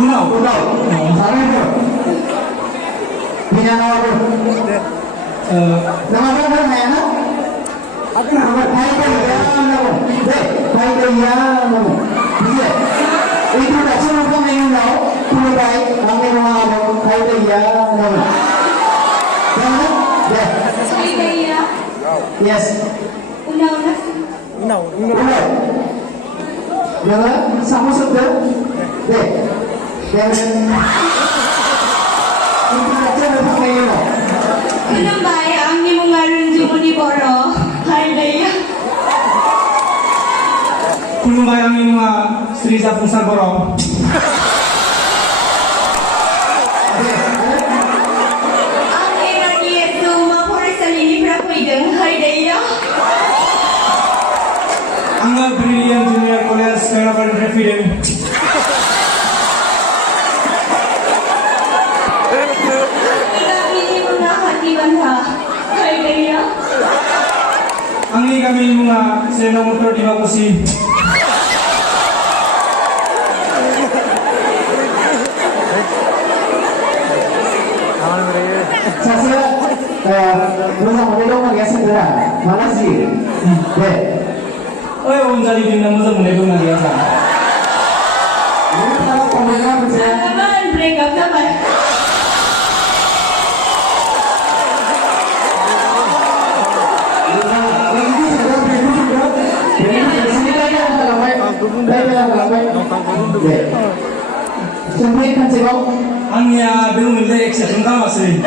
Unaw. Sana itu. Punya nama apa? Nama apa namanya? Apa nama? Nama. Nama. Iya. Itu dah cuma kamu yang tahu. Punya baik. Kami nama apa? Nama. Nama? Ya. Yes. Unaw. Nama sama sudah. Deh. Itu aja namanya ini. Kenapa ya angin mengalun di boro? Hai daya. Kulung bayangin mga Sri Sapung Sagoro. Ang energi itu mapore sa lini berapa ideng? Hai daya. Angga Brilliant Junior College Kanapan Refiden. Ini mga hatiwan ha. Hai daya. Anggi kami mga Sena Motor di Makusi. Saya bersama dengan ya segera. Mana sih? Deh. Oh ya, jadi din naman sa muna itong nagyasa. Ini kalau komentar saya. Naman break up naman. Ang niya belum nila eksesyon ka masih.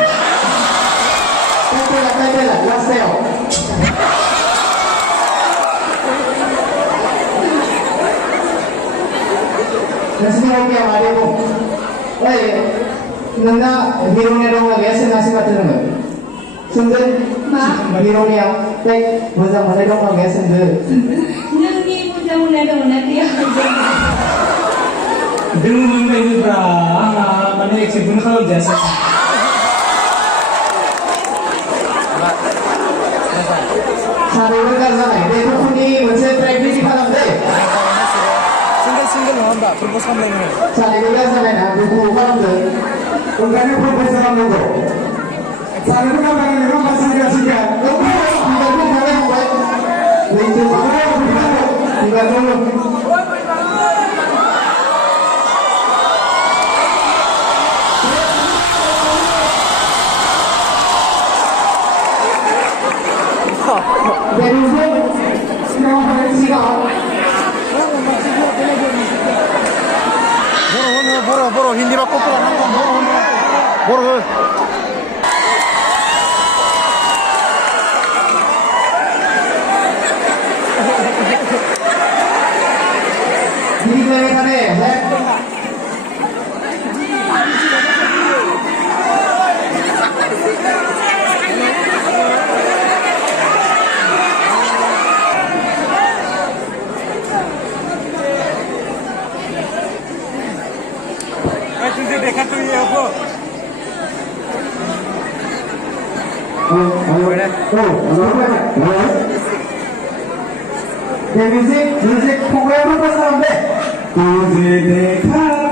Nangi mudah-mudahan dia. Belum nila ini bra. Ang ano eksesyon ka jasa. 싱글 나온다. 프로포즈 한번 해. 보러 힌디 바꿔 보러 देखा तो ये हो music programme पर तुझे देखा